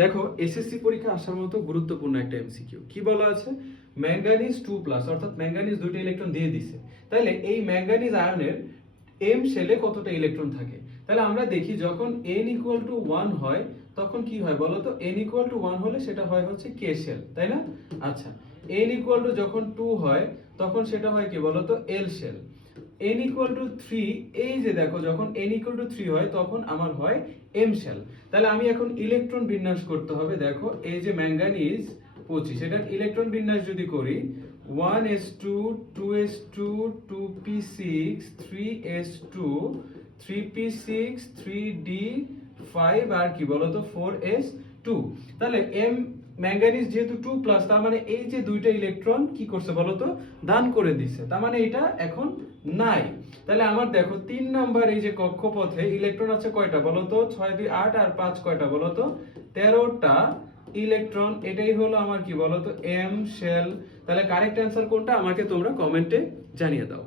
দেখো এসএসসি পরীক্ষা আসার মতো গুরুত্বপূর্ণ একটা এমসিকিউ কি বলা আছে, ম্যাঙ্গানিজ 2+ অর্থাৎ ম্যাঙ্গানিজ দুইটা ইলেকট্রন দিয়ে দিছে, তাহলে এই ম্যাঙ্গানিজ আয়নের এম শেলে কতটা ইলেকট্রন থাকে। তাহলে আমরা দেখি যখন n=1 হয় তখন কি হয় বলতো, n=1 হলে সেটা হয় হচ্ছে কে শেল, তাই না? আচ্ছা, যখন 2 হয় তখন সেটা হয় কি বলতো, এল শেল। n=3, এই যে দেখো যখন n=3 হয় তখন আমার হয় এম শেল। তাহলে আমি এখন ইলেকট্রন বিন্যাস করতে হবে। দেখো এই যে ম্যাঙ্গানিজ 25, এটার ইলেকট্রন বিন্যাস যদি করি 1s2 2s2 2p6 3s2 3p6 3d5 আর কি বলতো 4s2। তাহলে এম ম্যাঙ্গানিজ যেহেতু 2+, তার মানে এই যে দুইটা ইলেকট্রন কি করছে বলতো, দান করে দিছে, তার মানে এটা এখন নাই। তাহলে আমার দেখো 3 নাম্বার এই যে কক্ষপথে ইলেকট্রন আছে কয়টা বলতো, 6 2 8 আর 5 কয়টা বলতো, 13টা ইলেকট্রন। এটাই হলো আমার কি বলতো এম শেল। তাহলে কারেক্ট অ্যান্সার কোনটা আমাকে তোমরা কমেন্টে জানিয়ে দাও।